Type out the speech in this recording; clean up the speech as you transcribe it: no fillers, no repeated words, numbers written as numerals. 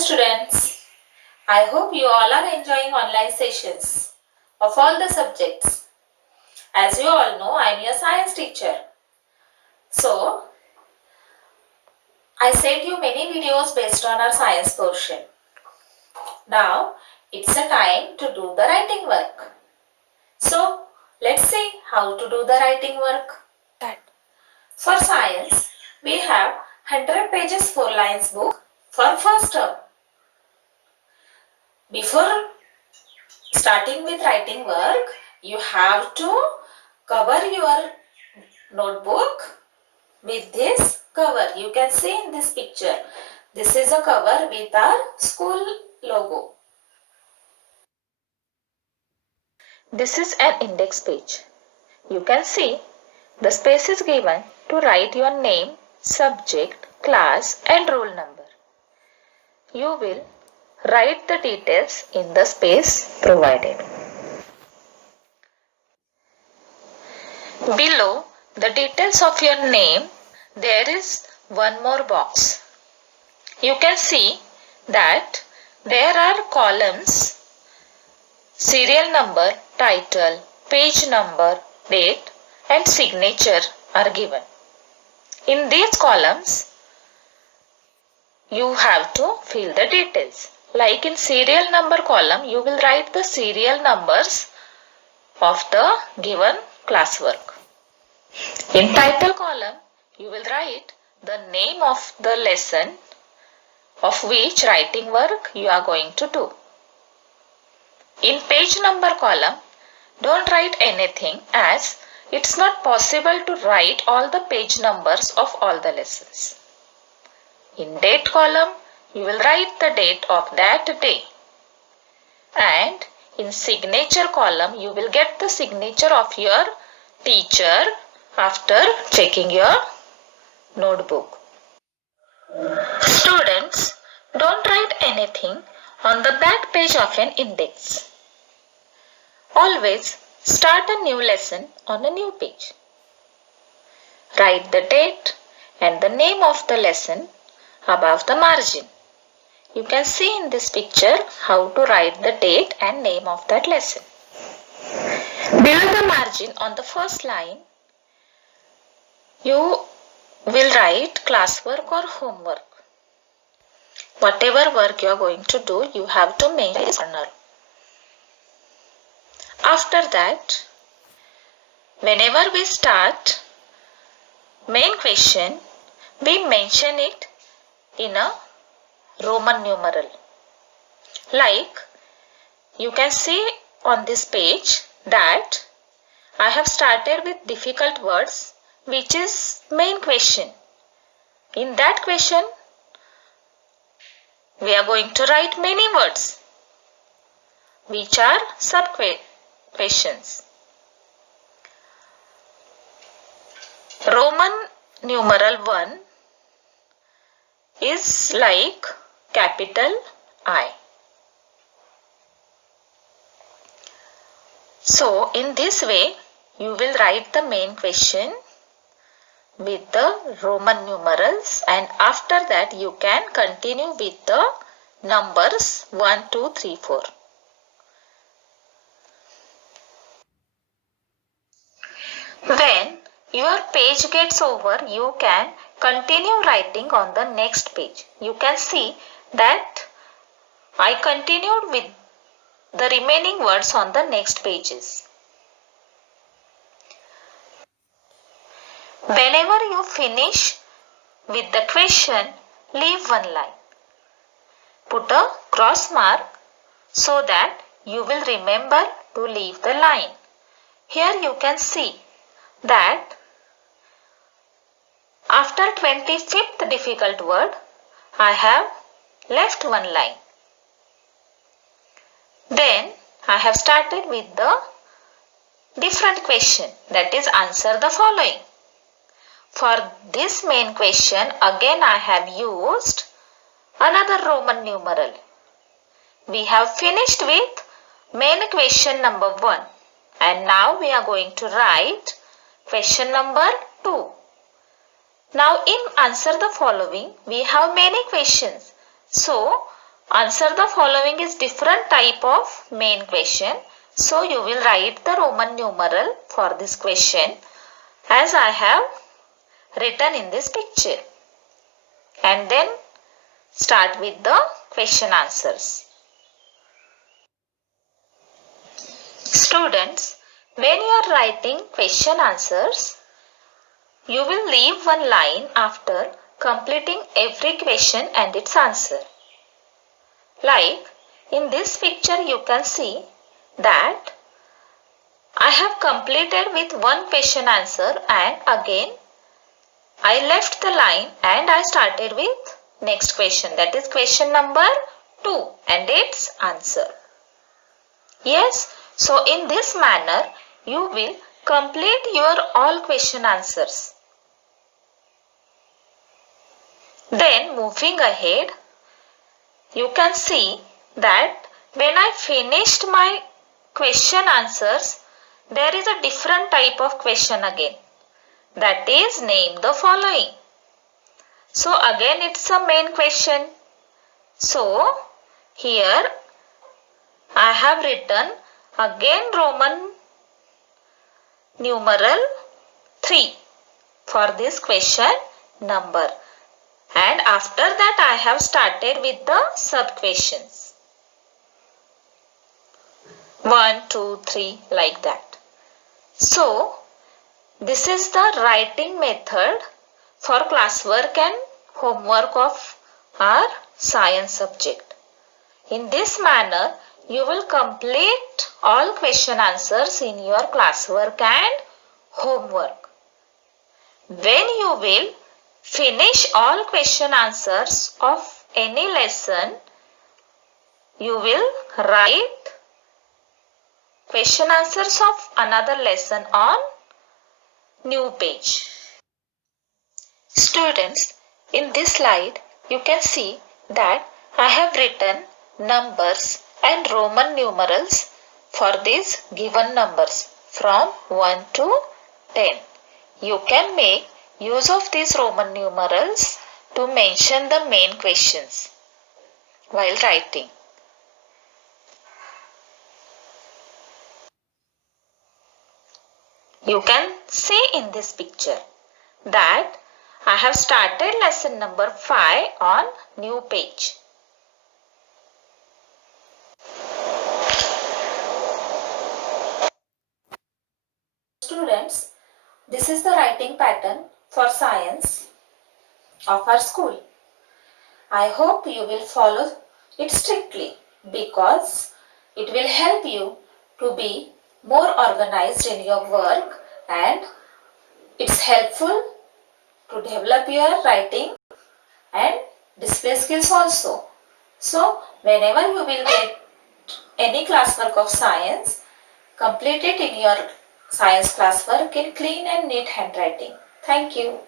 Students, I hope you all are enjoying online sessions of all the subjects. As you all know, I am your science teacher. So, I sent you many videos based on our science portion. Now, it's a time to do the writing work. So, let's see how to do the writing work. For science, we have 100 pages 4 lines book for first term. Before starting with writing work, you have to cover your notebook with this cover. You can see in this picture. This is a cover with our school logo. This is an index page. You can see the space is given to write your name, subject, class and roll number. You will write the details in the space provided. Below the details of your name, there is one more box. You can see that there are columns, serial number, title, page number, date and signature are given. In these columns, you have to fill the details. Like in serial number column, you will write the serial numbers of the given classwork. In title column, you will write the name of the lesson of which writing work you are going to do. In page number column, don't write anything as it's not possible to write all the page numbers of all the lessons. In date column, you will write the date of that day. And in signature column, you will get the signature of your teacher after checking your notebook. Students, don't write anything on the back page of an index. Always start a new lesson on a new page. Write the date and the name of the lesson above the margin. You can see in this picture how to write the date and name of that lesson. Below the margin on the first line, you will write classwork or homework. Whatever work you are going to do, you have to mention this corner. After that, whenever we start main question, we mention it in a Roman numeral. Like you can see on this page that I have started with difficult words, which is main question. In that question, we are going to write many words, which are sub-questions. Roman numeral 1 is like capital I. So, in this way, you will write the main question with the Roman numerals, and after that you can continue with the numbers 1, 2, 3, 4. When your page gets over, you can continue writing on the next page. You can see that I continued with the remaining words on the next pages. Whenever you finish with the question, leave one line. Put a cross mark so that you will remember to leave the line. Here you can see that after 25th difficult word, I have left one line. Then I have started with the different question, that is answer the following. For this main question, again I have used another Roman numeral. We have finished with main question number 1, and now we are going to write question number 2. Now in answer the following, we have many questions. So answer the following is different type of main question. So you will write the Roman numeral for this question as I have written in this picture. And then start with the question answers. Students, when you are writing question answers, you will leave one line after completing every question and its answer. Like in this picture you can see that I have completed with one question answer and again I left the line and I started with next question, that is question number 2 and its answer. Yes, so in this manner you will complete your all question answers. Then moving ahead, you can see that when I finished my question answers, there is a different type of question again. That is, name the following. So again it's a main question. So here I have written again Roman numeral 3 for this question number. And after that I have started with the sub questions. 1, 2, 3 like that. So this is the writing method for classwork and homework of our science subject. In this manner you will complete all question answers in your classwork and homework. When you will finish all question answers of any lesson, you will write question answers of another lesson on new page. Students, in this slide you can see that I have written numbers and Roman numerals for these given numbers from 1 to 10. You can make use of these Roman numerals to mention the main questions while writing. You can see in this picture that I have started lesson number 5 on new page. Students, this is the writing pattern for science of our school. I hope you will follow it strictly because it will help you to be more organized in your work and it's helpful to develop your writing and display skills also. So whenever you will get any classwork of science, complete it in your science classwork in clean and neat handwriting. Thank you.